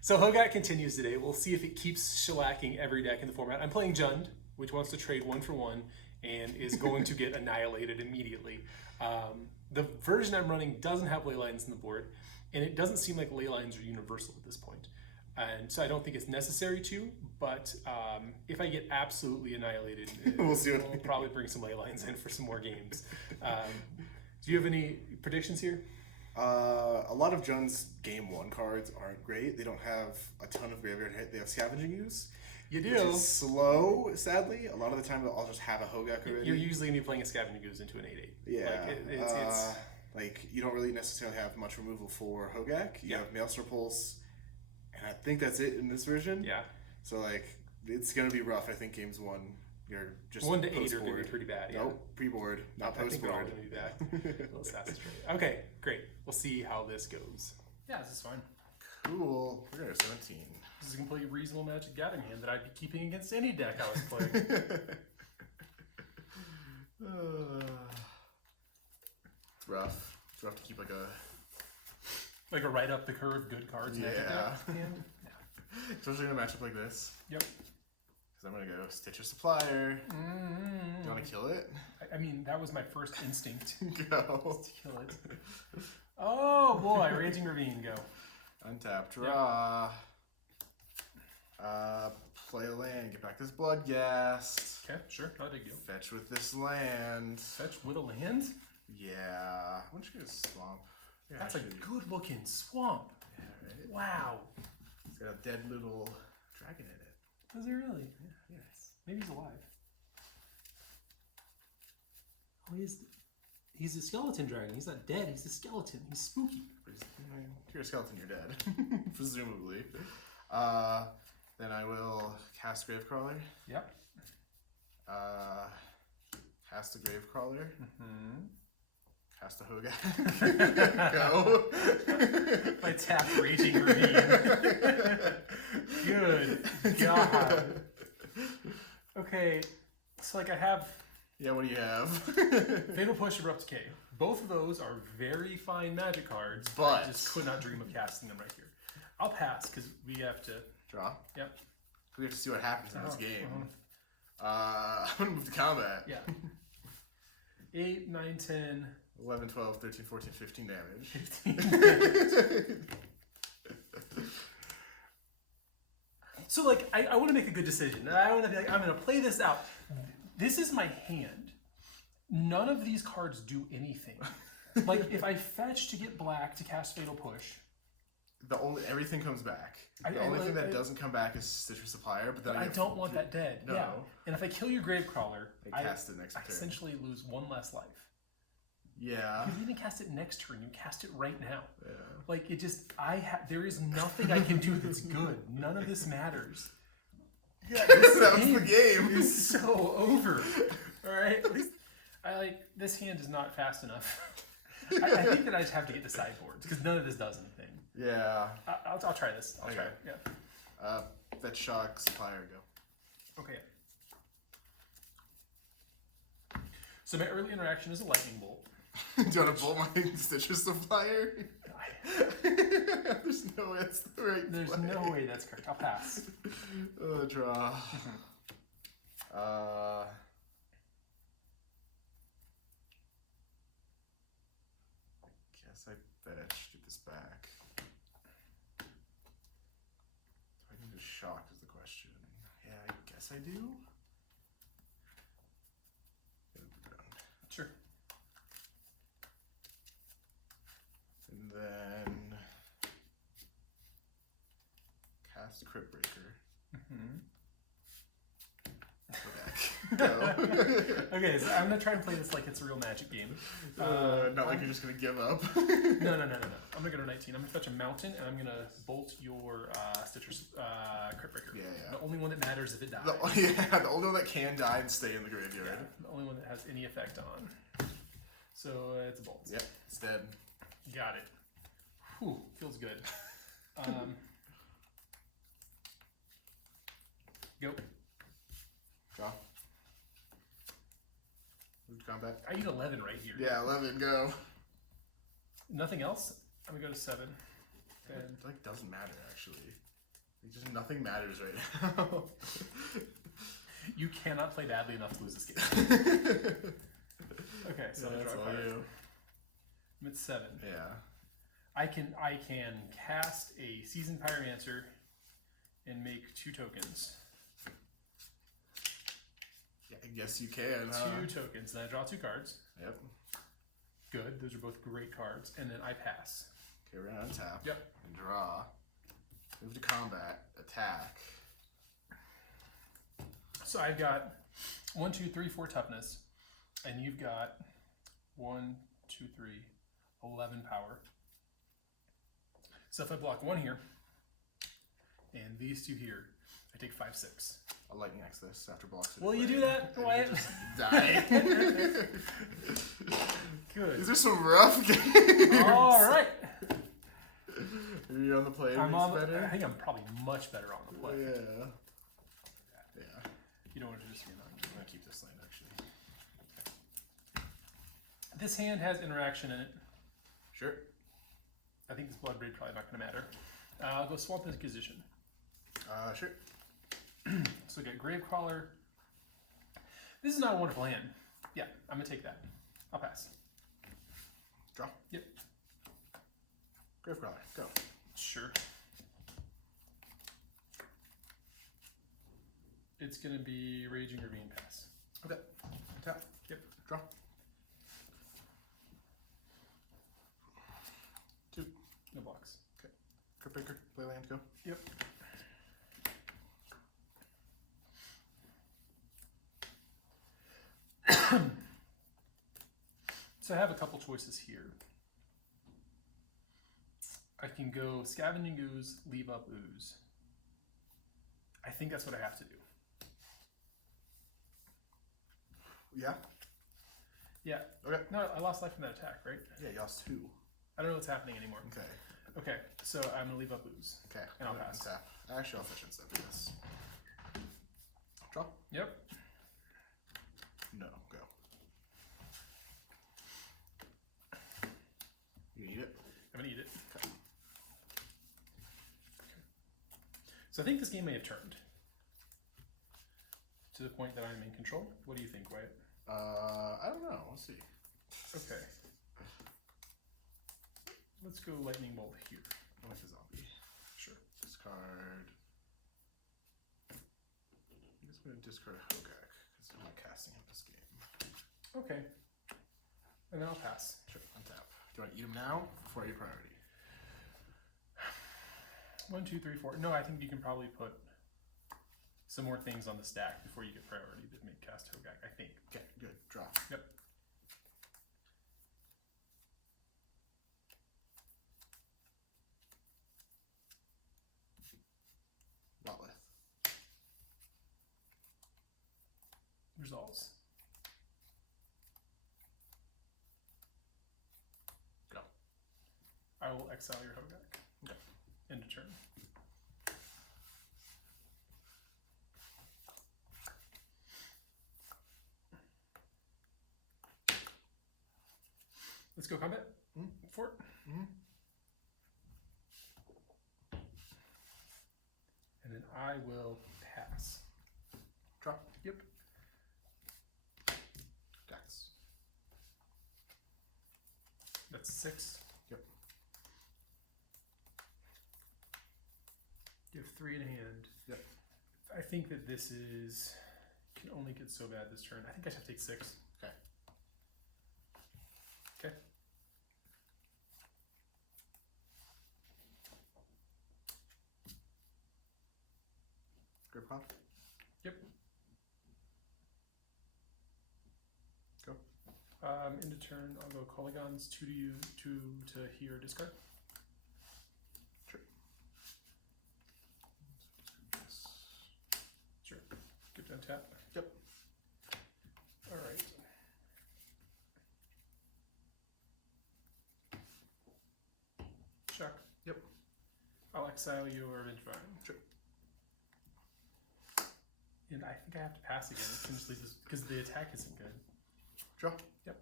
So Hogaak continues today. We'll see if it keeps shellacking every deck in the format. I'm playing Jund, which wants to trade 1-for-1 and is going to get annihilated immediately. The version I'm running doesn't have Leylines in the board, and it doesn't seem like Leylines are universal at this point. And so I don't think it's necessary to, but if I get absolutely annihilated, We'll see what- we'll probably bring some Leylines in for some more games. Do you have any predictions here? A lot of Jund's game 1 cards aren't great. They don't have a ton of graveyard hit. They have Scavenging Ooze. You do. Which is slow, sadly. A lot of the time I'll just have a Hogaak already. You're usually going to be playing a Scavenging Ooze into an 8/8. Yeah. It's like, you don't really necessarily have much removal for Hogaak. You have Maelstrom Pulse, and I think that's it in this version. Yeah. So, like, it's going to be rough. I think games 1, you're just 1 to 8 are going to be pretty bad. Yeah. Nope, pre-board, not I think they're all post-board. going to be bad. Little Assassin's Creed. Okay, great. We'll see how this goes. Yeah, this is fine. Cool. We're going to 17. This is a completely reasonable Magic Gathering hand that I'd be keeping against any deck I was playing. It's rough. It's rough to keep like a... Like a right up the curve good cards Magic deck hand. Yeah. Especially in a matchup like this. Yep. Because I'm going to go Stitcher Supplier. Do you want to kill it? I mean, that was my first instinct. Go. To kill it. Oh boy, Raging Ravine, go. Untap, draw. Play a land, get back this Bloodghast. Okay, sure, not a big deal. Fetch with this land. Fetch with a land? Yeah. Why don't you get a swamp? Yeah, That's actually, a good looking swamp. Yeah, right? Wow. It's got a dead little dragon in it. Does it really? Yeah, yes. Maybe he's alive. Oh, he's a skeleton dragon. He's not dead, he's a skeleton. He's spooky. But if you're a skeleton, you're dead. Presumably. Then I will cast Gravecrawler. Yep. Cast a Gravecrawler. Mm-hmm. Cast a Hogaak. Go. I tapped Raging Ravine. Good God. Okay, so like I have Yeah, what do you have? Fatal Push, Abrupt Decay. Both of those are very fine Magic cards, But- I just could not dream of casting them right here. I'll pass because we have to. Draw. Yep. We have to see what happens in this Uh-huh, game. I'm going to move to combat. Yeah. 8, 9, 10, 11, 12, 13, 14, 15 damage. 15. So like I want to make a good decision. I want to be like, I'm going to play this out. This is my hand. None of these cards do anything. Like if I fetch to get black to cast Fatal Push, Everything comes back. I- The I- only thing that I- doesn't come back is Stitcher Supplier, but then I don't want that dead. No. Yeah. And if I kill your Gravecrawler, I cast it next I turn. essentially lose 1 less life. Yeah. You didn't cast it next turn. You cast it right now. Yeah. Like it just, there is nothing I can do that's good. None of this matters. Yeah, That was the game. is so over. All right. At least this hand is not fast enough. I think that I just have to get the sideboards because none of this does anything. Yeah. I'll try this. I'll try Okay. it. Yeah. Fetch Shock Supplier, go. Okay. So my early interaction is a lightning bolt. Do you want to bolt my Stitcher Supplier? There's no way that's the right There's play. no way that's correct. I'll pass. Draw. Guess I fetch. Get this back. Do I need a shock is the question. Yeah, I guess I do. Sure. And then cast Crypt Breaker. Go back. Go. Okay, so I'm gonna try and play this like it's a real Magic game. Not like you're just gonna give up. No. I'm gonna go to 19. I'm gonna fetch a mountain and I'm gonna bolt your Stitcher's Crypt Breaker. Yeah. The only one that matters if it dies. The only one that can die and stay in the graveyard. Yeah, the only one that has any effect on. So it's a bolt. Yep, it's dead. Got it. Whew, feels good. Go. Draw. Move to combat. I need 11 right here. Yeah, 11, go. Nothing else? I'm gonna go to 7. It like doesn't matter actually. Just nothing matters right now. You cannot play badly enough to lose this game. Okay, so That's draw a all card. you. I'm at 7. Yeah. I can cast a Seasoned Pyromancer and make 2 tokens. Yeah, I guess you can. 2 tokens. Then I draw 2 cards. Yep. Good. Those are both great cards. And then I pass. Okay, we're gonna untap. Yep. And draw. Move to combat. Attack. So I've got 1, 2, 3, 4 toughness, and you've got 1, 2, 3, 11 power. So if I block 1 here, and these 2 here, I take 5, 6. I'll lightning X this after blocks. Will you do that? And Why? you just die. Good. These are some rough games. All right. Are you on the play? I'm on. Better? I think I'm probably much better on the play. Yeah. Yeah. You don't want to just be annoying. I'm gonna keep this land actually. This hand has interaction in it. Sure. I think this Blood Braid probably not going to matter. I'll go Swamp Inquisition. Sure. So get Gravecrawler. This is not a wonderful hand. Yeah, I'm gonna take that. I'll pass. Draw. Yep. Gravecrawler. Go. Sure. It's gonna be Raging Ravine pass. Okay. Tap. Yep. Draw. 2. No blocks. Okay. Crypt Breaker. Play land. Go. Yep. So I have a couple choices here. I can go Scavenging Ooze, leave up Ooze. I think that's what I have to do. Yeah. Yeah. Okay. No, I lost life from that attack, right? Yeah, you lost 2. I don't know what's happening anymore. Okay. Okay, so I'm gonna leave up Ooze. Okay. And I'll I'm gonna pass. Untap. Actually, I'll fish instead of this. Draw. Yep. No. Go. You need it. I'm gonna eat it. Okay. So I think this game may have turned to the point that I'm in control. What do you think, Wyatt? I don't know. We'll see. Okay. Let's go Lightning Bolt here. I like the zombie. Sure. Discard. I'm just going to discard a Hogaak because I'm not casting him this game. Okay. And then I'll pass. Sure. Untap. Do you want to eat him now before I get priority? 1, 2, 3, 4. No, I think you can probably put some more things on the stack before you get priority that make cast Hogaak, I think. Okay. Good. Draw. Yep. Lotleth. Resolves. Go. I will exile your Hogaak. Okay. End of turn. Let's go combat. Fort. And then I will pass. Draw. Yep. Dex. That's 6. Yep. You have 3 in hand. Yep. I think that this is can only get so bad this turn. I think I should take 6. Okay. Okay. Grip Hop. Yep. Go. End of turn, I'll go Colligons, 2 to you, 2 to here, discard. Sure. Sure. Get to untap. Yep. Alright. Chuck. Yep. I'll exile your Vengevine. Sure. And I think I have to pass again. I can just leave this because the attack isn't good. Draw. Yep.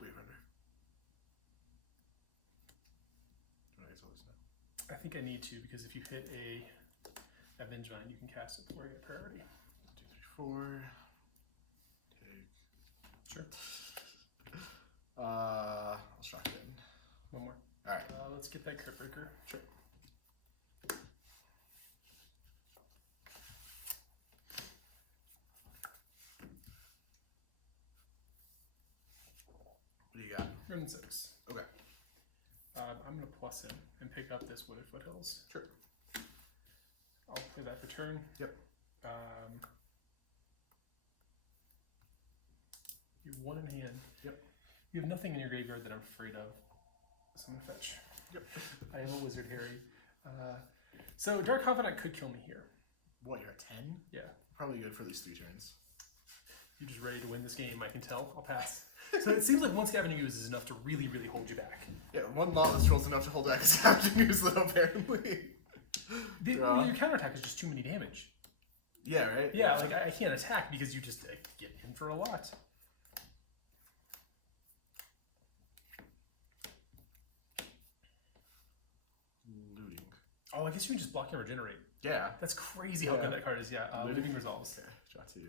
Wave Render. I think I need to, because if you hit a Avenge Vine, you can cast it before you get priority. 1, 2, 3, 4. Take. Sure. I'll shock it in. One more. All right. Let's get that Crypt Breaker. Sure. What do you got? Run 6. Okay. I'm going to plus him and pick up this Wooded Foothills. Sure. I'll play that for turn. Yep. You have 1 in hand. Yep. You have nothing in your graveyard that I'm afraid of. So I'm going to fetch. Yep. I am a wizard, Harry. So Dark Confidant could kill me here. What, you're at 10? Yeah. Probably good for at least 3 turns. You're just ready to win this game, I can tell. I'll pass. So it seems like one Scavenging Ooze is enough to really, really hold you back. Yeah, 1 Lawless Troll's enough to hold back a Scavenging Ooze, though, apparently. Your counterattack is just too many damage. Yeah, right? Yeah, like I can't attack because you just get in for a lot. Looting. Oh, I guess you can just block and regenerate. Yeah. That's crazy how good that card is. Yeah, Living Resolves. Okay, draw 2.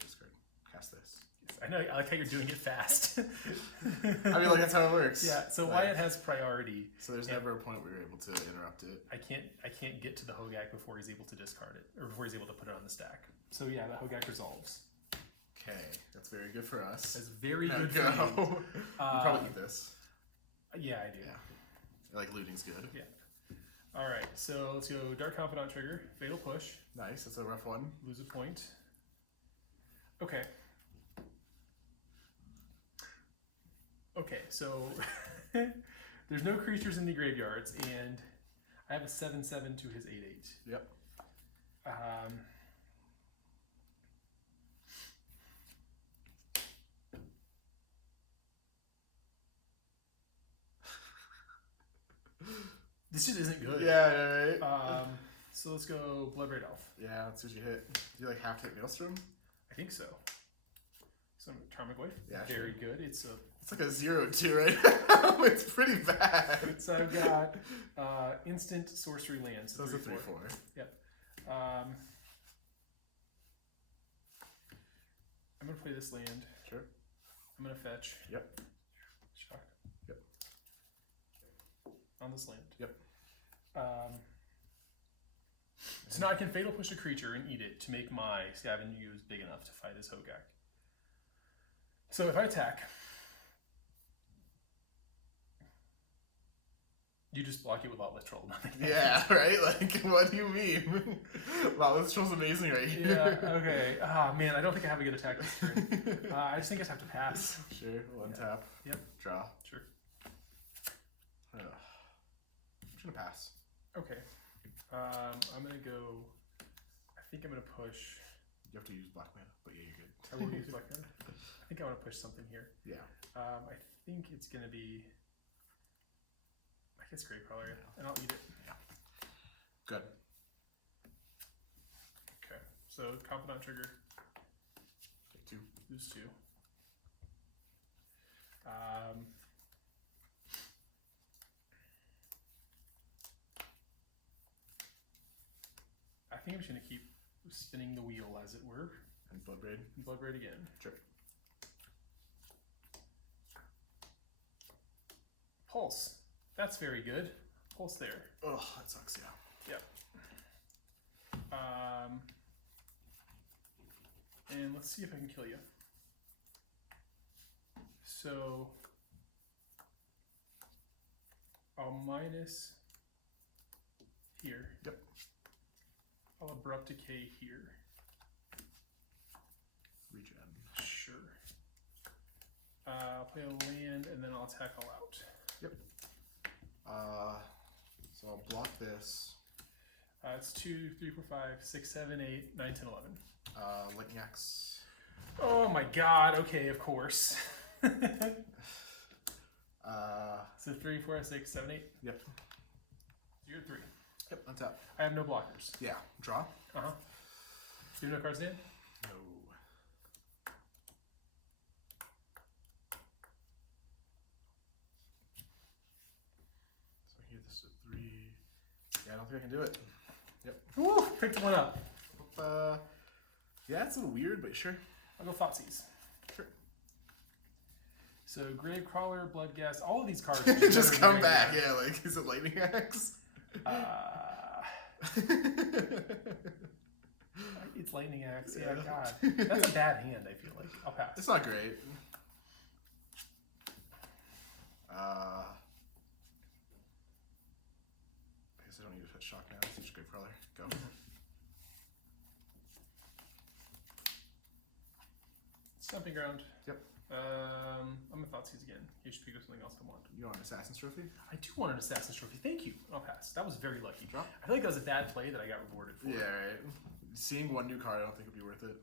Discard. Cast this. I know. I like how you're doing it fast. I mean, like, that's how it works. Yeah. So like, Wyatt has priority. So there's never a point where you're able to interrupt it. I can't get to the Hogaak before he's able to discard it, or before he's able to put it on the stack. So yeah, the Hogaak resolves. Okay, that's very good for us. That's very Now good go. for you. You probably eat this. Yeah, I do. Yeah. Like, looting's good. Yeah. All right. So let's go Dark Confidant trigger, Fatal Push, Nice, that's a rough one. lose a point. Okay. Okay, so there's no creatures in the graveyards, and I have a 7/7 to his 8/8. Yep. This just isn't good. Yeah, right? So let's go Bloodbraid Elf. Yeah, that's what you hit. Do you like half hit Maelstrom? I think so. Some Tarmogoyf. Yeah, Very good. It's like a 0/2 right now. It's pretty bad. so I've got instant sorcery lands. So it's a 3/4. Yep. I'm gonna play this land. Sure. I'm gonna fetch. Yep. Shock. Yep. On this land. Yep. So now I can Fatal Push a creature and eat it to make my Scavenging Ooze big enough to fight his Hogaak. So if I attack, you just block it with Lawless Troll. Yeah, right? Like, what do you mean? Wow, this troll's amazing right here. Yeah, okay. Ah, man, I don't think I have a good attack this turn. I just think I just have to pass. Sure, one tap. Yep. Draw. Sure. I'm just gonna pass. Okay. I'm gonna go. I think I'm gonna push. You have to use black mana, but yeah, you're good. I will use black mana. I think I want to push something here. Yeah. I think it's gonna be. I guess Grave Crawler, and I'll eat it. Yeah. Good. Okay. So Confidant trigger. Take 2. Lose 2. I think I'm just gonna keep spinning the wheel, as it were. And Bloodbraid. Bloodbraid again. Sure. Pulse. That's very good. Pulse there. Oh, that sucks, yeah. Yep. And let's see if I can kill you. So I'll minus here. Yep. I'll Abrupt Decay here. Regen. Sure. I'll play a land and then I'll attack all out. Yep. So I'll block this. It's 2, 3, 4, 5, 6, 7, 8, 9, 10, 11. Lightning Axe. Oh my god, okay, of course. So 3, 4, 6, 7, 8. Yep. You're 3. Yep, on top. I have no blockers. Yeah. Draw. You have no cards in? No. Yeah, I don't think I can do it. Yep. Woo, picked one up. Yeah, it's a little weird, but sure. I'll go Thoughtseize. Sure. So Gravecrawler, Bloodghast, all of these cards Just come back. Yeah, like, is it Lightning Axe? It's Lightning Axe. Yeah, God. That's a bad hand, I feel like. I'll pass. It's not great. I guess I don't need to fetch shock now. It's just Gravecrawler. Go. Stumping Ground. Yep. I'm gonna Thoughtseize again. You should pick up something else I want. You want an Assassin's Trophy? I do want an Assassin's Trophy. Thank you. I'll pass. That was very lucky. Drop. I feel like that was a bad play that I got rewarded for. Yeah, right. Seeing one new card, I don't think would be worth it.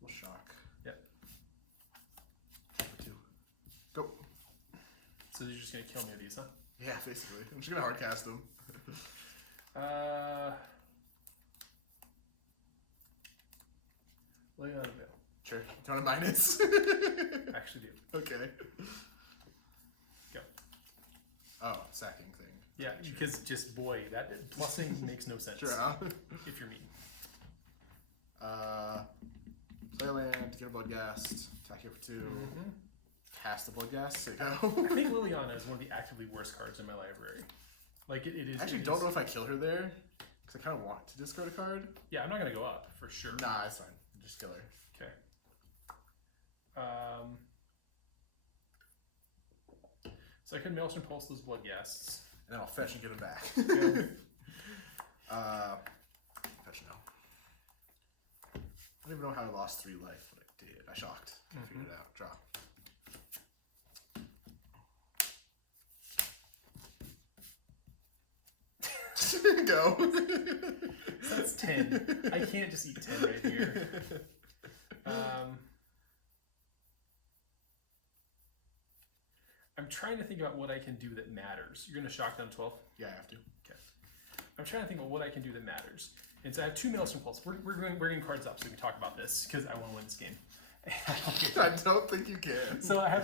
We'll shock. Yep. Two. Go. So you're just gonna kill me with these, huh? Yeah, basically. I'm just gonna hard cast them. Lay on a veil. Sure. Do you want a minus? Actually do. Okay. Go. Oh, sacking thing. Yeah, Sure. because just boy, that plussing makes no sense. Sure, huh? If you're me. Play a land, get a Bloodghast, attack here for 2. Mm-hmm. Cast the Bloodghast, so go. I think Liliana is one of the actively worst cards in my library. Like it is. I actually don't know if I kill her there, because I kind of want to discard a card. Yeah, I'm not gonna go up for sure. Nah, it's fine. Just kill her. Okay. So I can Maelstrom Pulse those Bloodghasts. And then I'll fetch and get him back. Okay. Fetch now. I don't even know how I lost 3 life, but I did. I shocked. Figured it out. Draw. Go. So that's 10. I can't just eat 10 right here. I'm trying to think about what I can do that matters. You're gonna shock down 12? Yeah, I have to. Okay. I'm trying to think about what I can do that matters. And so I have 2 Maelstrom Pulse. We're getting cards up so we can talk about this because I want to win this game. I don't think you can. So I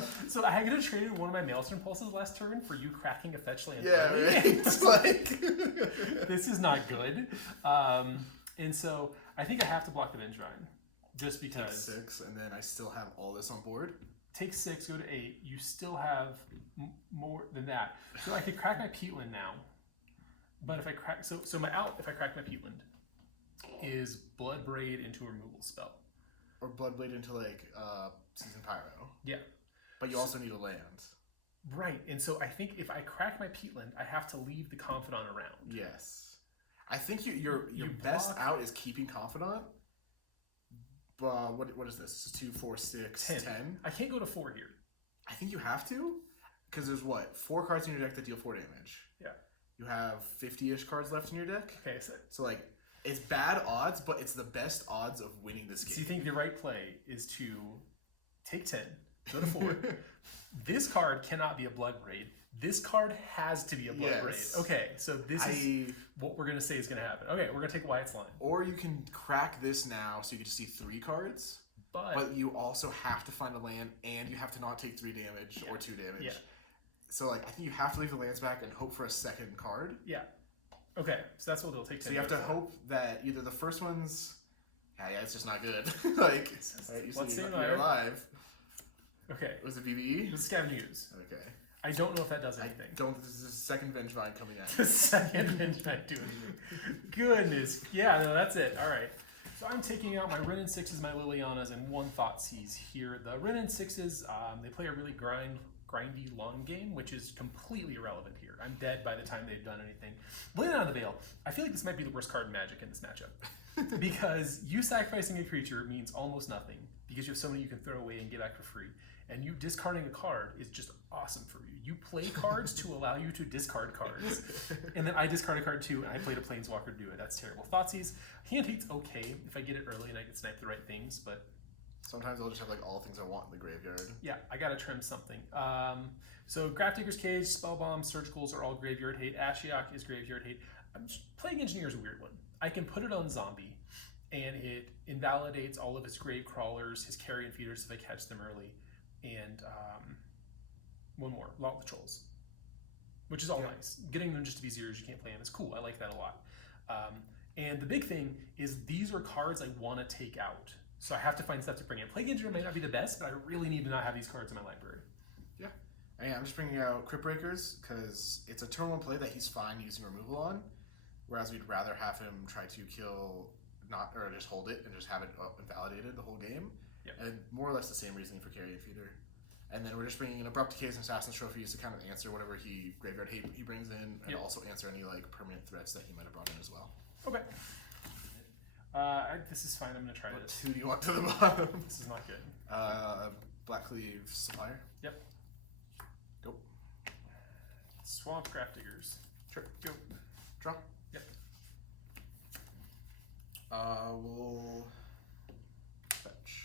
could have traded one of my Maelstrom Pulses last turn for you cracking a fetch land. Yeah, early. right. It's like This is not good. And so I think I have to block the Vengevine. Just take because. 6, and then I still have all this on board. Take 6, go to 8. You still have more than that. So I could crack my Peatland now. But if I crack, so my out, if I crack my Peatland, is Blood Braid into a removal spell. Or Bloodblade into like Season Pyro. Yeah. But you also need a land. Right. And so I think if I crack my Peatland, I have to leave the Confidant around. Yes. I think your You best block- out is keeping Confidant. But what is this? This is 2, 4, 6, 10. I can't go to 4 here. I think you have to. Because there's what? 4 cards in your deck that deal 4 damage. Yeah. You have 50-ish cards left in your deck. Okay. So like, it's bad odds, but it's the best odds of winning this game. So you think the right play is to take 10, go to 4. This card cannot be a Blood Braid. This card has to be a Blood Braid. Okay, so this is what we're going to say is going to happen. Okay, we're going to take Wyatt's line. Or you can crack this now so you can just see 3 cards. But you also have to find a land, and you have to not take 3 damage or 2 damage. Yeah. So like, I think you have to leave the lands back and hope for a second card. Yeah. Okay, so that's what they'll take 10. So you have to hope that either the first one's... Yeah, it's just not good. Like, right, you're alive. Okay. Was it BBE? This is Scavengers. Okay. I don't know if that does anything. This is the second Vengevine coming out. The second Vengevine do anything. Goodness. Yeah, no, that's it. All right. So I'm taking out my Wrenn and 6s, my Lilianas, and 1 Thoughtseize here. The Wrenn and 6s, they play a really grindy long game, which is completely irrelevant here. I'm dead by the time they've done anything. Lay Out of the Veil. I feel like this might be the worst card in Magic in this matchup. Because you sacrificing a creature means almost nothing, because you have so many you can throw away and get back for free. And you discarding a card is just awesome for you. You play cards to allow you to discard cards. And then I discard a card too, and I played a Planeswalker to do it. That's terrible. Thoughtseize. Hand Hate's okay if I get it early and I can snipe the right things, but... Sometimes I'll just have like all things I want in the graveyard. Yeah, I gotta trim something. So Grafdigger's Cage, Spellbomb, Surgicals are all graveyard hate. Ashiok is graveyard hate. Playing Engineer is a weird one. I can put it on Zombie, and it invalidates all of his Grave Crawlers, his Carrion Feeders if I catch them early, and one more, Law of the Trolls. which is all nice. Getting them just to be zeros you can't play them is cool. I like that a lot. And the big thing is these are cards I want to take out. So I have to find stuff to bring in. Plague Engineer might not be the best, but I really need to not have these cards in my library. Yeah. And I'm just bringing out Crypt Breakers because it's a turn 1 play that he's fine using removal on, whereas we'd rather have him try to kill, or just hold it and just have it invalidated the whole game. Yep. And more or less the same reasoning for Carrion Feeder. And then we're just bringing in Abrupt Decays and Assassin's Trophies to kind of answer whatever graveyard hate he brings in, and also answer any like permanent threats that he might have brought in as well. Okay. This is fine. I'm going to try this. Who do you want to the bottom? This is not good. Blackcleave Supplier. Yep. Go. Swamp Grafdiggers. Sure. Go. Draw. Yep. We'll fetch.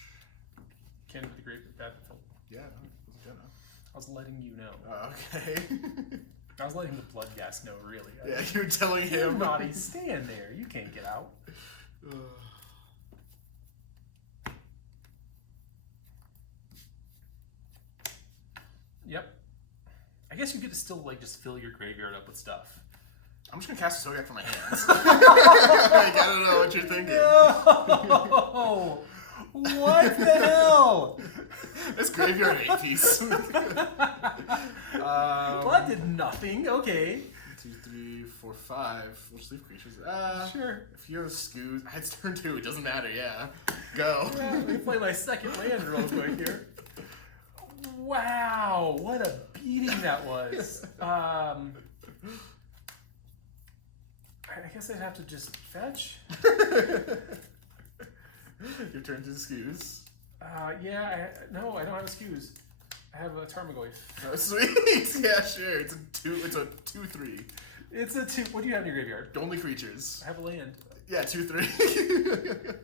Cannon with the Great Battlefield. Yeah, no, wasn't gonna. I was letting you know. Okay. I was letting the Bloodghast know, really. Yeah, you're telling You him. naughty, stand there. You can't get out. Yep. I guess you get to still like just fill your graveyard up with stuff. I'm just gonna cast a Hogaak from my hands. Like, I don't know what you're thinking. No! What the hell? This graveyard 8-piece. Well, that did nothing. Okay. 2, 3, 4, 5. We'll just leave creatures. Sure. If you have Scoos, it's turn 2. It doesn't matter. Yeah. Go. Yeah, let me play my second land real quick here. Wow, what a beating that was. I guess I'd have to just fetch. Your turn to Scoos. Yeah, no, I don't have a Scoos. I have a Tarmogoyf. Oh, sweet. Yeah, sure. It's a 2/3. It's a 2. What do you have in your graveyard? Only creatures. I have a land. Yeah, 2/3.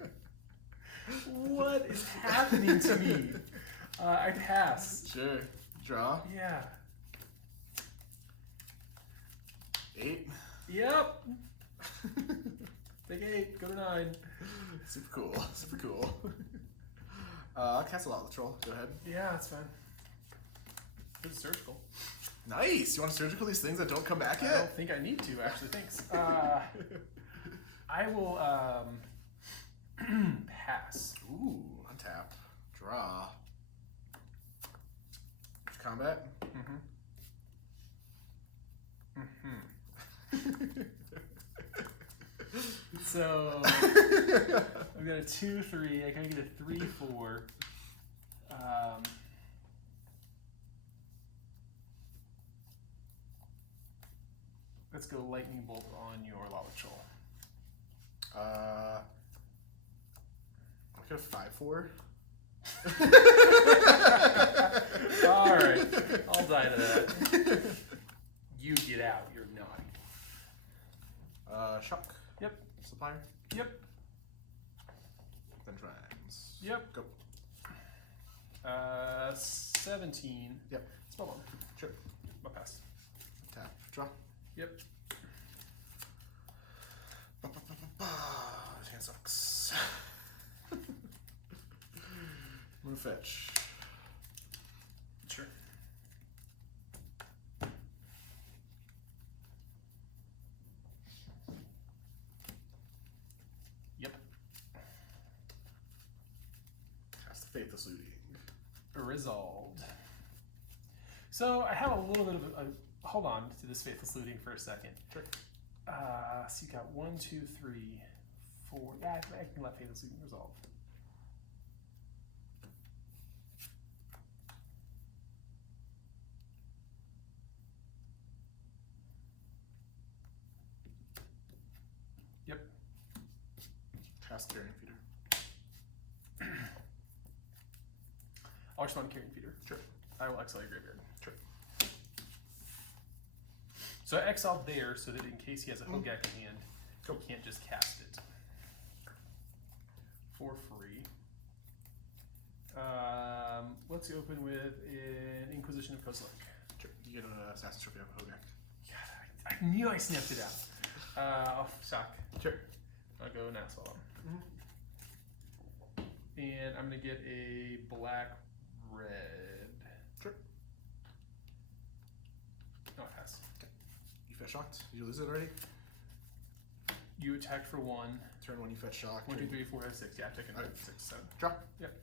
What is happening to me? I pass. Sure. Draw. Yeah. 8. Yep. Take 8. Go to 9. Super cool. Super cool. I'll cast a lot, Troll. Go ahead. Yeah, that's fine. Good surgical. Nice. You want to surgical these things that don't come back I yet? don't think I need to, actually. Thanks. I will pass. Ooh, untap. Draw. Combat. So I've got a 2/3. I can get a 3/4. Let's go lightning bolt on your lava troll. I'll get a 5/4. All right, I'll die to that. You get out. You're naughty. Shock. Yep. Supplier. Yep. Then Rhymes. Yep. Go. 17. Yep. Spellbomb. Sure. I'll pass. Tap. Draw. Yep. This hand sucks. Move fetch. Sure. Yep. Cast the Faithless Looting. Resolved. So I have a little bit of a hold on to this Faithless Looting for a second. Sure. So you got 1, 2, 3, 4. Yeah, I can let Faithless Looting resolve. Yep. Cast Carrion Feeder. I'll respond to Carrion Feeder. Sure. I will exile your graveyard. Sure. So I exiled there so that in case he has a Hogaak in hand, Cool. he can't just cast it. For free. Let's open with an Inquisition of Kozilek. Sure. You get an Assassin's Trophy of Hogaak. God, I knew I sniffed it out. I'll shock. Sure. I'll go Nassau. And I'm going to get a black-red. Sure. No, I pass. Okay. fetch shocked. Did you lose it already? You attacked for 1. Turn 1, you fetch shocked. 1, 2, 3, 4, 5, 6. Yeah, I'm taking Okay. 6, 7. Draw. Yep.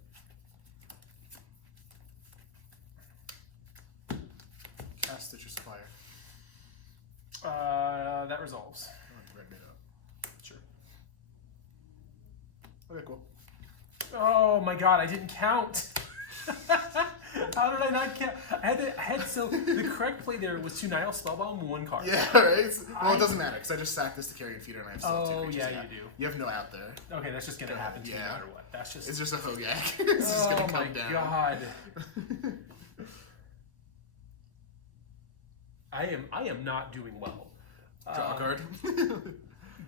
Cast Stitcher Supplier. That resolves. Red made up. Sure. Okay, cool. Oh my god, I didn't count. How did I not count? So the correct play there was to Nile Spellbomb 1 card. Yeah, right? Well, it doesn't matter, because I just sacked this to Carrion Feeder and I have still 2 creatures. Yeah, you do. You have no out there. Okay, that's just gonna happen to you no matter what. That's just. It's just a Hogaak. It's just gonna come down. Oh my god. I am not doing well. Draw a card.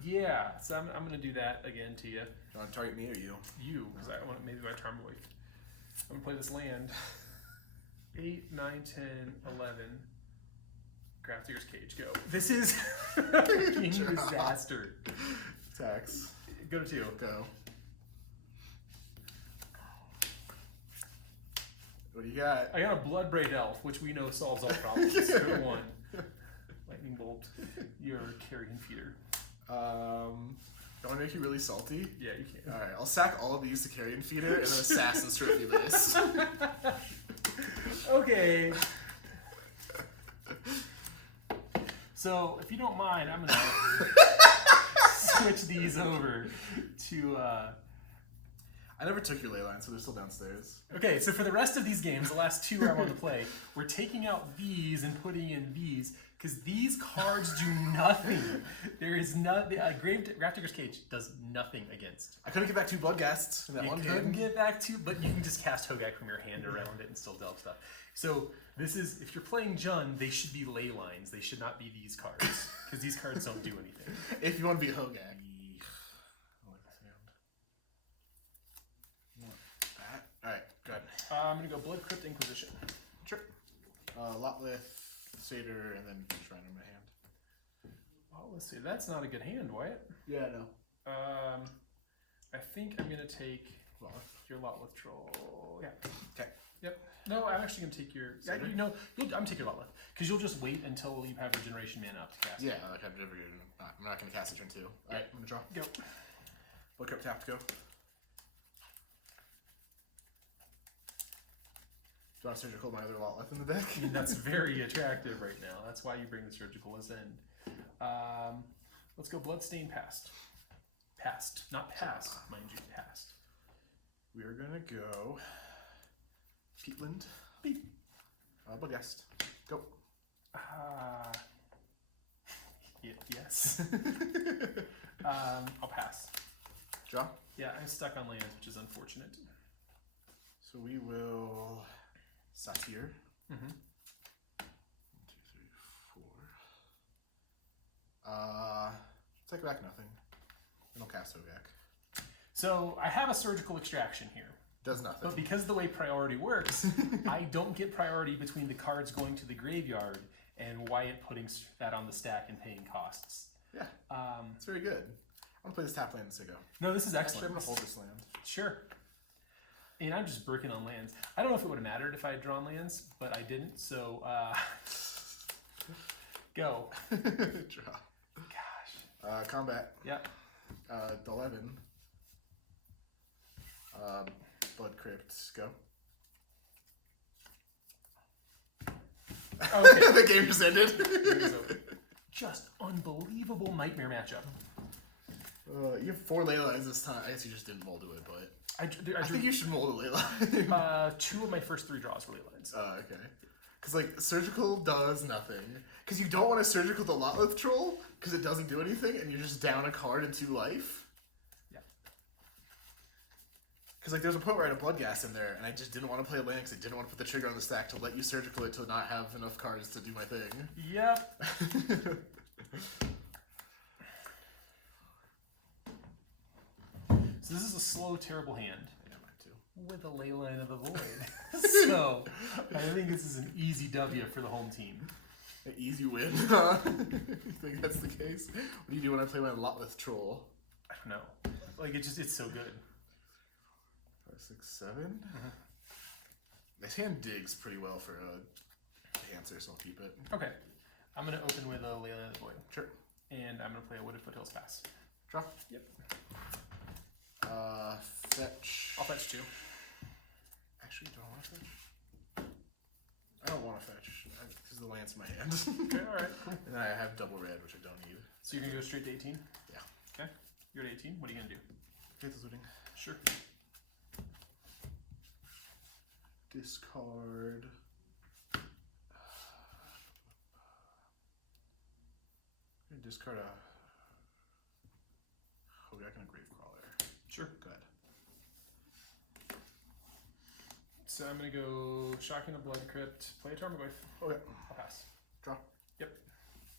Yeah, so I'm gonna do that again to you. Do you want to target me or you? You, because I want maybe my charm voice. I'm gonna play this land. 8, 9, 10, 11. Grafdigger's Cage, go. This is fucking disaster. Tax. Go to 2. Go. What do you got? I got a Bloodbraid Elf, which we know solves all problems. Go to 1. Lightning Bolt. Your Carrion Feeder. Do I want to make you really salty? Yeah, you can. Alright, I'll sack all of these to Carrion Feeder and then Assassin's Trophy this. Okay. So, if you don't mind, I'm gonna switch these over to. I never took your ley line, so they're still downstairs. Okay, so for the rest of these games, the last 2 I want to play, we're taking out these and putting in these because these cards do nothing. There is nothing. Grafdigger's Cage does nothing against. I couldn't get back 2 Bloodghasts in that one Couldn't game. get back to, but you can just cast Hogaak from your hand around it and still delve stuff. So this is, if you're playing Jund, they should be ley lines. They should not be these cards because these cards don't do anything. If you want to be Hogaak. Alright, good. I'm gonna go Blood Crypt Inquisition. Sure. Lotlith, Satyr, and then Shrine in my hand. Well, let's see. That's not a good hand, Wyatt. Yeah, I know. I think I'm gonna take your Lotlith Troll. Yeah. Okay. Yep. No, I'm actually gonna take your. I'm taking your Lotlith because you'll just wait until you have Regeneration mana up to cast. Yeah, like I'm not gonna cast it turn 2. Alright, I'm gonna draw. Go. Look up, tap to go. Do you want Surgical my other Lotlith in the deck? I mean, that's very attractive right now. That's why you bring the Surgical Ascend. Let's go Bloodstained Past. Past, not past, mind you, past. We are gonna go Peatland. Beep. Bloodghast. Go. Yes. I'll pass. Draw. Yeah, I'm stuck on lands, which is unfortunate. So we will Satyr. 1, 2, 3, 4. Take back nothing. And I'll cast Hogaak. So I have a Surgical Extraction here. Does nothing. But because of the way priority works, I don't get priority between the cards going to the graveyard and Wyatt putting that on the stack and paying costs. Yeah. It's very good. I'm gonna play this tap land in Sigo. No, this is excellent. Actually, I'm gonna hold this land. Sure. And I'm just bricking on lands. I don't know if it would have mattered if I had drawn lands, but I didn't, so go. Draw. Gosh. Combat. Yeah. 11. Blood Crypt. Go. Okay. The game just ended. Just unbelievable nightmare matchup. You have 4 ley lines this time. I guess you just didn't mold to it, but I drew, think you should mold a ley line. 2 of my first 3 draws were ley lines. Okay. Because, like, Surgical does nothing. Because you don't want to Surgical the Lotlith Troll, because it doesn't do anything, and you're just down a card and 2 life. Yeah. Because, like, there's a point where I had a Bloodghast in there, and I just didn't want to play land because I didn't want to put the trigger on the stack to let you Surgical it to not have enough cards to do my thing. Yep. So this is a slow, terrible hand. Yeah, mine too. With a Leyline of the Void. So, I think this is an easy W for the home team. An easy win, huh? You think that's the case? What do you do when I play my Lotlith Troll? I don't know. Like, it's so good. 5, 6, 7? This hand digs pretty well for a answer, so I'll keep it. Okay. I'm gonna open with a Leyline of the Void. Sure. And I'm gonna play a Wooded Foothills Pass. Draw. Yep. Fetch. I'll fetch 2. Actually, do I want to fetch? I don't want to fetch. Because the land's in my hand. Okay, alright, cool. And then I have double red, which I don't need. So you're gonna go straight to 18? Yeah. Okay. You're at 18. What are you gonna do? Faithless Looting. Sure. Discard. I'm gonna discard a Hogaak and a Gravecrawler. Sure. Go ahead. So I'm gonna go Shocking a Blood Crypt, play a Tarmogoyf. Okay. I'll pass. Draw. Yep.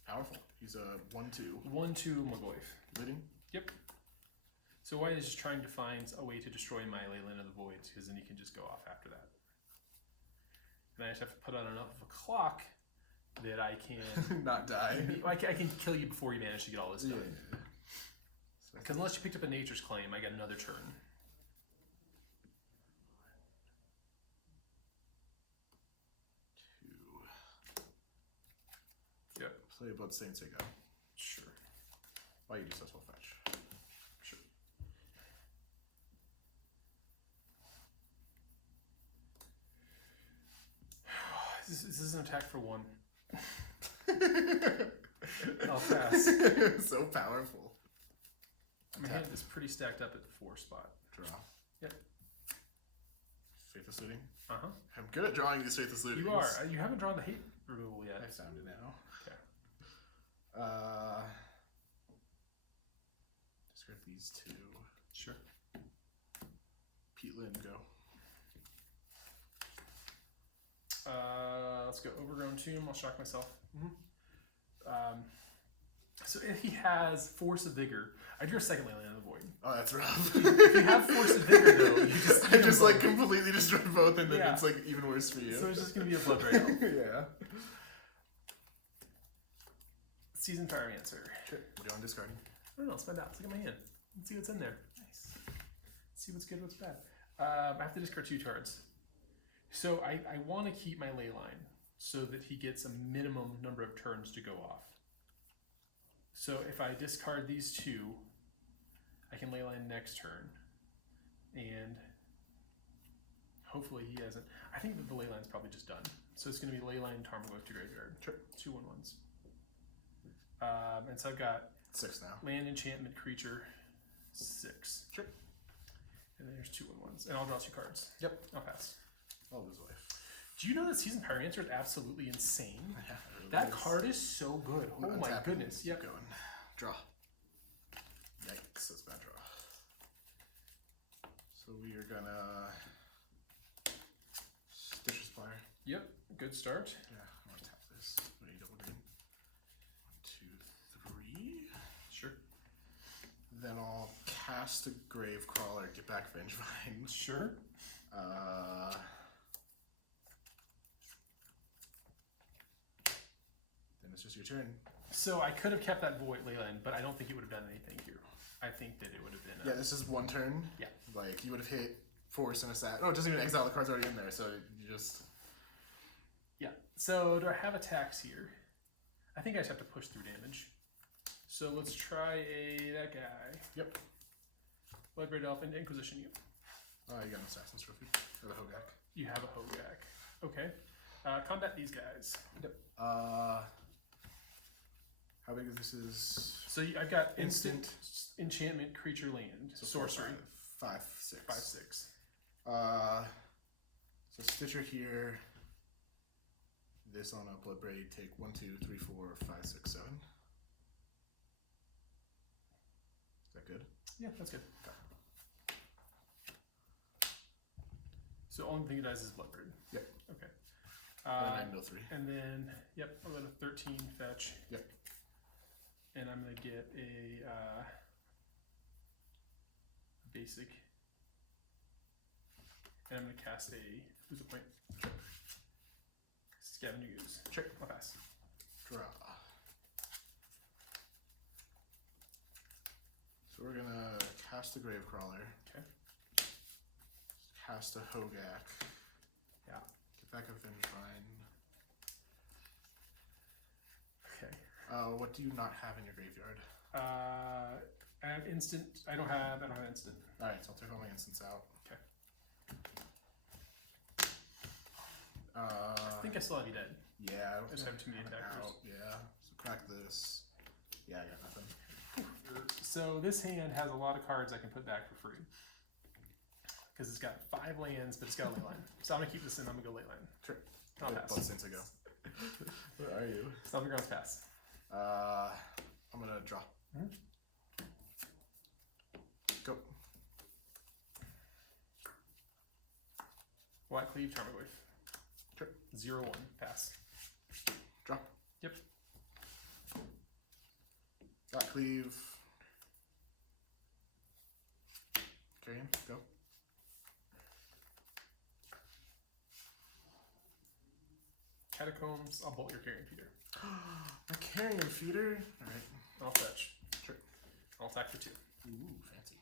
Powerful. He's a 1/2. 1/2 Mogoyf. Living. Yep. So White is just trying to find a way to destroy my Leyline of the Void, because then he can just go off after that. And I just have to put on enough of a clock that I can Not die. I can kill you before you manage to get all this done. Yeah. Because unless you picked up a Nature's Claim, I got another turn. Yep. Play Bloodstained Sego. Sure. Why you do successful fetch? Sure. This is an attack for 1. I'll pass. So powerful. My hand is pretty stacked up at the 4 spot. Draw. Yep. Faithless Looting. Uh-huh. I'm good at drawing these Faithless Lootings. You are. You haven't drawn the hate removal yet. I found it now. Okay. Discard these 2. Sure. Peatland, go. Let's go Overgrown Tomb. I'll shock myself. So if he has Force of Vigor, I drew a second Leyline of the Void. Oh, that's rough. If you have Force of Vigor, though, you just I just like completely destroyed both, and then Yeah. it's like even worse for you. So it's just gonna be a blood rail. Yeah. Seasoned Pyromancer. Sure. What do you want discarding? I don't know. Spend out. Let's look at my hand. Let's see what's in there. Nice. See what's good, what's bad. I have to discard 2 cards. So I want to keep my Leyline so that he gets a minimum number of turns to go off. So if I discard these 2, I can Leyline next turn. And hopefully he hasn't. I think that the Leyline's probably just done. So it's going to be Leyline, Tarmogoyf to graveyard. Sure. 2 1/1s. And so I've got 6 now. land, enchantment, creature, 6. Sure. And then there's 2 1/1s. And I'll draw 2 cards. Yep. I'll pass. All of his life. Do you know that Seasoned Pyromancer is absolutely insane? Yeah, it really That is. card is so good. Oh my Untap goodness. and Yep. keep going. Draw. Yikes, that's a bad draw. So we are gonna Stitcher Supplier. Yep. Good start. Yeah, I'm gonna tap this. What do you double green? 1, 2, 3. Sure. Then I'll cast a Gravecrawler, get back Vengevine. Sure. Then it's just your turn. So I could have kept that Void Leyline, but I don't think it would have done anything here. I think that it would have been. Yeah, this is 1 turn. Yeah. Like, you would have hit Force and a Sat. Oh, it doesn't even exile, the card's already in there, so you just... Yeah. So do I have attacks here? I think I just have to push through damage. So let's try that guy. Yep. Bloodbraid Elf and Inquisition you. Oh, you got an Assassin's Trophy. Or the Hogaak. You have a Hogaak. Okay. Combat these guys. Yep. How big is this? Is So I've got instant, enchantment, creature, land, so sorcery. 5, 6. 5, 6. So Stitcher here. This on a Bloodbraid, take 1, 2, 3, 4, 5, 6, 7. Is that good? Yeah, that's good. Okay. So only thing it does is Bloodbraid. Yep. Okay. And then I can go 3. And then, yep, I'll go to 13 fetch. Yep. And I'm gonna get a basic. And I'm gonna cast a who's a point? Scavenger Ooze. Sure. I'll pass. Draw. So we're gonna cast a Gravecrawler. Okay. Cast a Hogaak. Yeah. Get back a Vengevine. What do you not have in your graveyard? I have instant. I don't have instant. All right, so I'll take all my instants out. Okay. I I think I still have you dead. Yeah, I don't just think have too many I'm attackers. out. Yeah, so crack this. Yeah, I got nothing. So this hand has a lot of cards I can put back for free. Because it's got 5 lands, but it's got a leyline. So I'm gonna keep this in. I'm gonna go leyline. Sure. I'll Yeah, pass. both since ago. Where are you? Stomping Grounds pass. I'm gonna draw. Mhm. Go. White Cleave, Tarmogoyf. Sure. 0-1 pass. Draw. Yep. Got cleave. Carrion. Go. Catacombs. I'll bolt your Carrion Feeder. A carrion feeder. All right. I'll fetch. Sure. I'll attack for 2. Ooh, fancy.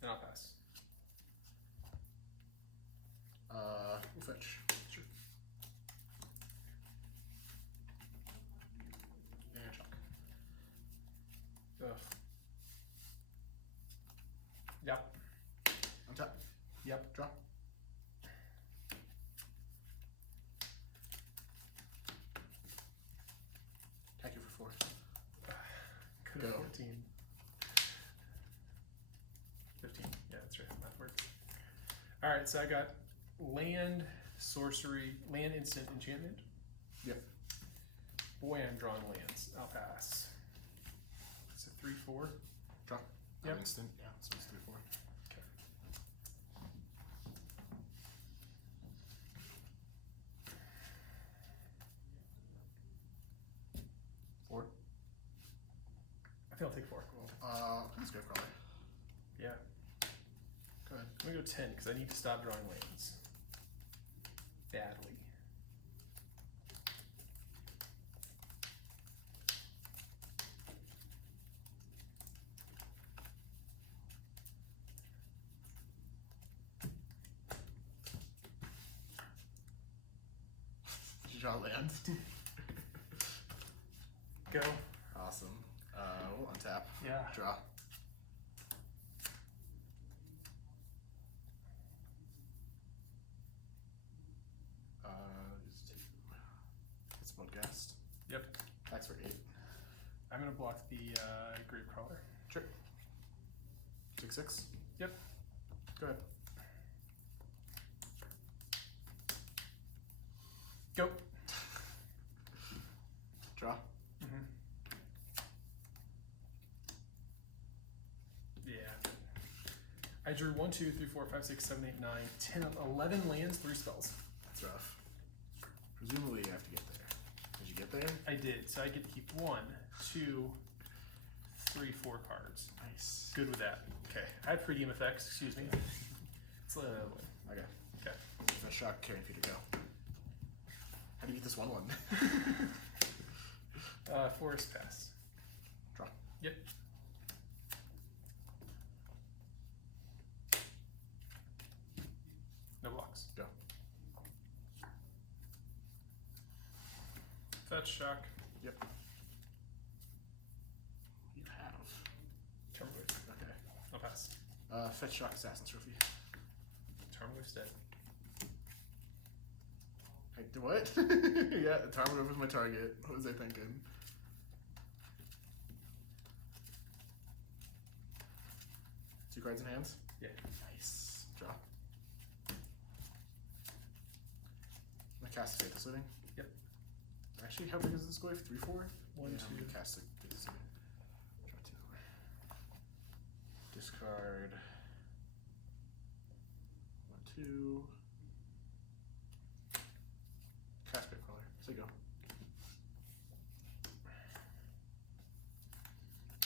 And I'll pass. We'll fetch. Sure. And chalk. Ugh. Yep. Untap. Yep. Draw. Attack you for 4. Could have Go. 14. 15. Yeah, that's right. Math works. Alright, so I got land, sorcery, land, instant, enchantment. Yep. Boy, I'm drawing lands. I'll pass. It's a 3-4. Draw. Yep. Instant. Yeah, so it's 3/4. Okay. 4. I think I'll take 4. Let's go crawler. Yeah. Go ahead. I'm gonna go 10 because I need to stop drawing lands. Badly. Did you draw land? Go. Awesome. We'll untap. Yeah. Draw. Just 2. It's Bloodghast. Yep. Attacks for 8. I'm gonna block the Gravecrawler. Sure. 6/6. Yep. Go ahead. Go. Draw. Mm-hmm. Yeah. I drew 1, 2, 3, 4, 5, 6, 7, 8, 9, 10, 11 lands, 3 spells. That's rough. Presumably you have to get there. Did you get there? I did, so I get to keep 1, 2, 3, 4 cards. Nice. Good with that. Okay. I have redeem effects, excuse me. Let's let another one. Okay. Okay. First shock, carrying feeder, go. How do you get this 1/1? Forest pass. Draw. Yep. No blocks. Go. Fetch, shock. Yep. You have. Tarmogoyf. Okay. I'll pass. Fetch shock, assassin's trophy. Tarmogoyf's dead. Hey, what? Yeah, Tarmogoyf was my target. What was I thinking? Two cards in hands? Yeah. Nice. Draw. I cast a Faithless Living. Yep. Actually, how big is this Goyf? 3/4? 1, Yeah, 2. I'm gonna cast a Faithless Living. Draw 2. Discard. 1, 2. Cast Gravecrawler. So go.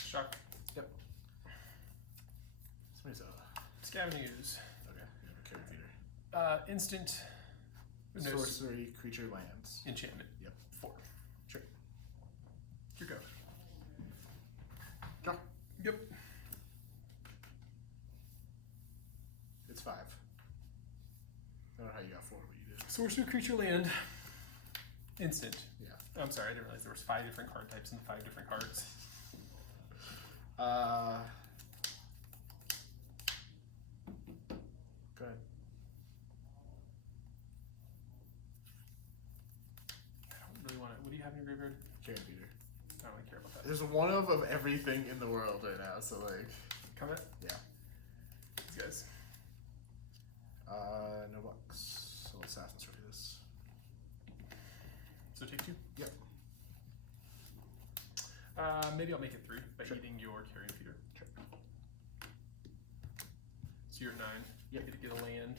Shock. Yep. Somebody's Scavengers. okay. You have a carry feeder. Instant. No, Sorcery, creature, lands. enchantment. Yep. 4. Sure. Your go. Draw. Yep. It's 5. I don't know how you got 4, but you did. Sorcerer, creature, land. Instant. Yeah. I'm sorry, I didn't realize there was 5 different card types and 5 different cards. Go ahead. I don't really want to. What do you have in your graveyard? Carrion Feeder. I don't really care about that. There's one of everything in the world right now, so like. Comment? Yeah. These guys. No box. So let's Assassin's Story this. So take 2? Yep. Maybe I'll make it 3 by Sure. eating your Carrion Feeder. Sure. So you're at 9. Yep. You get to get a land,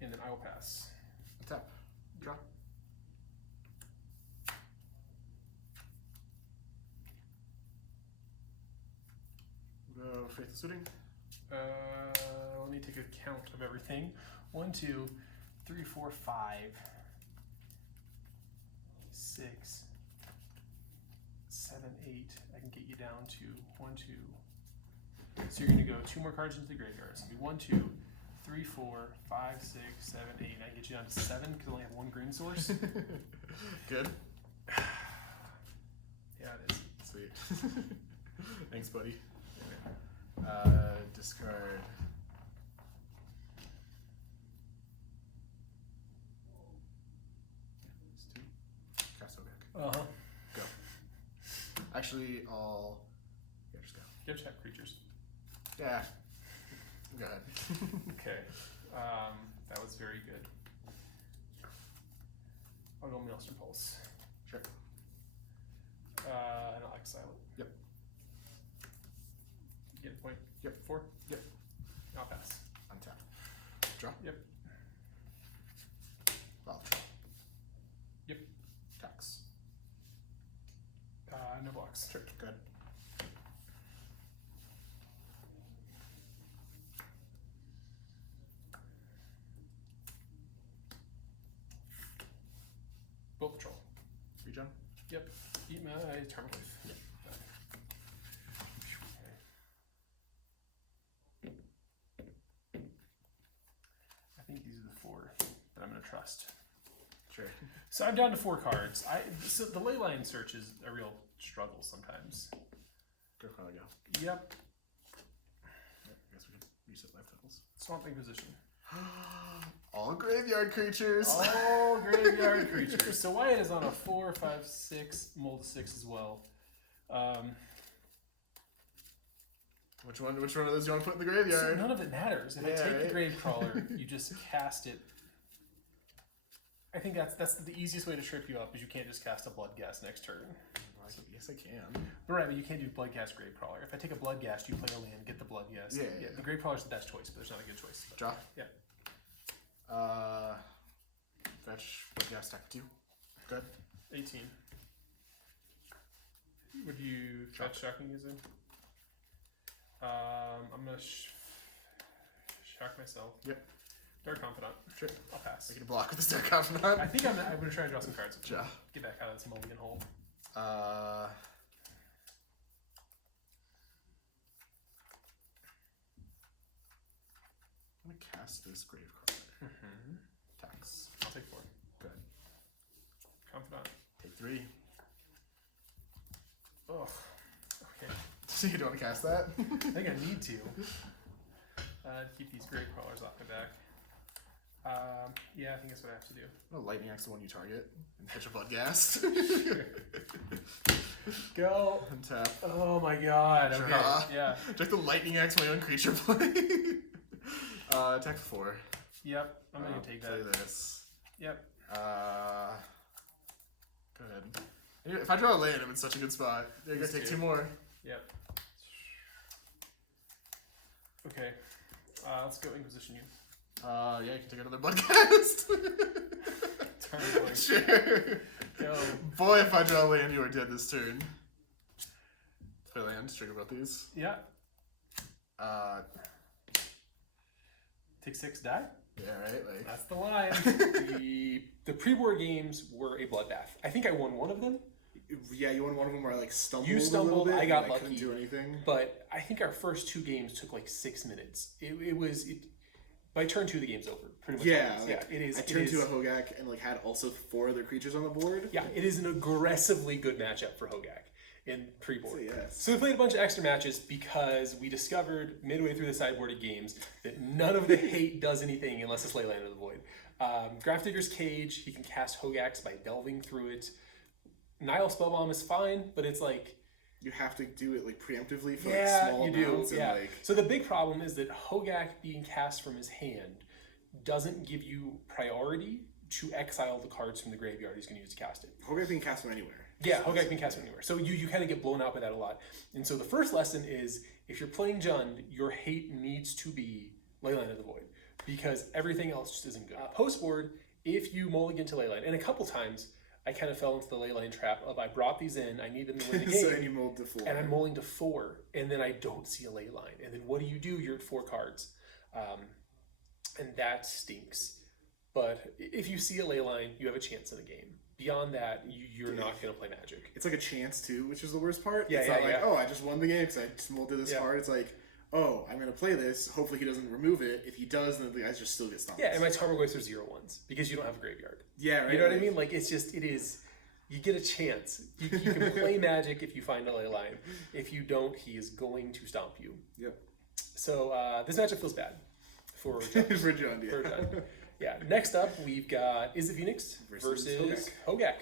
and then I will pass. Tap. Draw. Go Faithless Looting. Let me take a count of everything. 1, 2, 3, 4, 5, 6, 7, 8. I can get you down to 1, 2. So you're going to go 2 more cards into the graveyard. So it'll be 1, 2, 3, 4, 5, 6, 7, 8. And I can get you down to 7 because I only have 1 green source. Good. Yeah, it is. Sweet. Thanks, buddy. Discard. It's 2. Cast Hogaak. Uh huh. Go. Actually, I'll. Yeah, just go. Go check creatures. Yeah. Go ahead. Okay. That was very good. I'll go Maelstrom Pulse. Sure. And I'll exile it. Yep. Get a point. Yep. 4. Yep. I'll pass. Untap. Draw. Yep. Well, Yep. tax. No blocks. Sure. Good. Bolt Patrol. Regen. Yep. Eat my Terminal. Yep. I think these are the 4 that I'm going to trust. Sure. So I'm down to 4 cards. So the Leyline search is a real struggle sometimes. Go Chrono Go. Yep. I guess we could reset life totals. Swamp Thing position. All graveyard creatures. All graveyard creatures. So Wyatt is on a 4, 5, 6, mold 6 as well. Which one of those do you want to put in the So graveyard? none of it matters. If I Yeah, take the right? Gravecrawler, you just cast it. I think that's the easiest way to trip you up, is you can't just cast a Bloodghast next turn. Yes, I can. But right, but you can't do Bloodghast Gravecrawler. If I take a Bloodghast, you play a land, get the Bloodghast. Yeah. The Gravecrawler's the best choice, but there's not a good choice. But Draw. yeah. Fetch. Bloodghast stack 2. Good. 18. Would you Shock. fetch Shocking User? I'm gonna shock myself. Yep. Dark Confidant. Sure. I'll pass. I get a block with the Dark Confidant. I think I'm gonna try and draw some cards. Ja. Get back out of this mulligan hole. I'm gonna cast this Gravecrawler. Mm-hmm. Tax. I'll take 4. Good. Confidant. Take 3. Ugh. Okay. So you don't want to cast that? I think I need to. Keep these Gravecrawlers off my back. Yeah, I think that's what I have to do. No, Lightning Axe the one you target and fetch a Bloodghast. Go. Untap. Oh my god. Okay. Draw. Yeah. Check the Lightning Axe my own creature play. Attack 4. Yep. I'm gonna take play that. this. Yep. Go ahead. If I draw a land, I'm in such a good spot. You're gonna Please take do. 2 more. Yep. Okay. Let's go Inquisition you. Yeah, you can take another Bloodghast. Turn point. Sure. Go. Boy, if I draw a land, you are dead this turn. Play land, trigger both these. Yeah. Take 6, die. Yeah, right? Like. That's the line. The pre-board games were a bloodbath. I think I won one of them, Yeah, you won one of them where I like stumbled. You stumbled, a little bit, I got and lucky. couldn't do anything. but I think our first 2 games took like 6 minutes. By turn 2, the game's over. Pretty much. Yeah, always. like, It is. I it turned is- to a Hogaak and like had also 4 other creatures on the board. Yeah, it is an aggressively good matchup for Hogaak in pre-board. So, yes. So we played a bunch of extra matches because we discovered midway through the sideboarded games that none of the hate does anything unless it's Leyline of the Void. Grafdigger's Cage, he can cast Hogaaks by delving through it. Nile Spellbomb is fine, but it's like... You have to do it like preemptively for Yeah, like small you do. amounts. Yeah. And, like, So the big problem is that Hogaak being cast from his hand doesn't give you priority to exile the cards from the graveyard he's going to use to cast it. Hogaak being cast from anywhere. Yeah, Hogaak can cast from anywhere. So you kind of get blown out by that a lot. And so the first lesson is, if you're playing Jund, your hate needs to be Leyline of the Void, because everything else just isn't good. Post-board, if you mulligan to Leyline, and a couple times I kind of fell into the Leyline trap of I brought these in, I need them to win the game, So and you mold to 4. and I'm mulling to 4, and then I don't see a Leyline. And then what do? You're at 4 cards. And that stinks. But if you see a Leyline, you have a chance in the game. Beyond that, you're not going to play Magic. It's like a chance too, which is the worst part. Yeah, it's yeah, not like, yeah. oh, I just won the game because I just molded this Yeah. card. It's like, oh, I'm going to play this. Hopefully he doesn't remove it. If he does, then the guys just still get stomped. Yeah, and my Tarmogoyfs are 0/1s because you don't have a graveyard. Yeah, right. You know what I mean? Like, it's just, it is, you get a chance. You can play Magic if you find a Leyline. If you don't, he is going to stomp you. Yep. So this matchup feels bad for Jund. For John, yeah. For Jund. Yeah, next up we've got Is the Phoenix Versus versus Hogaak.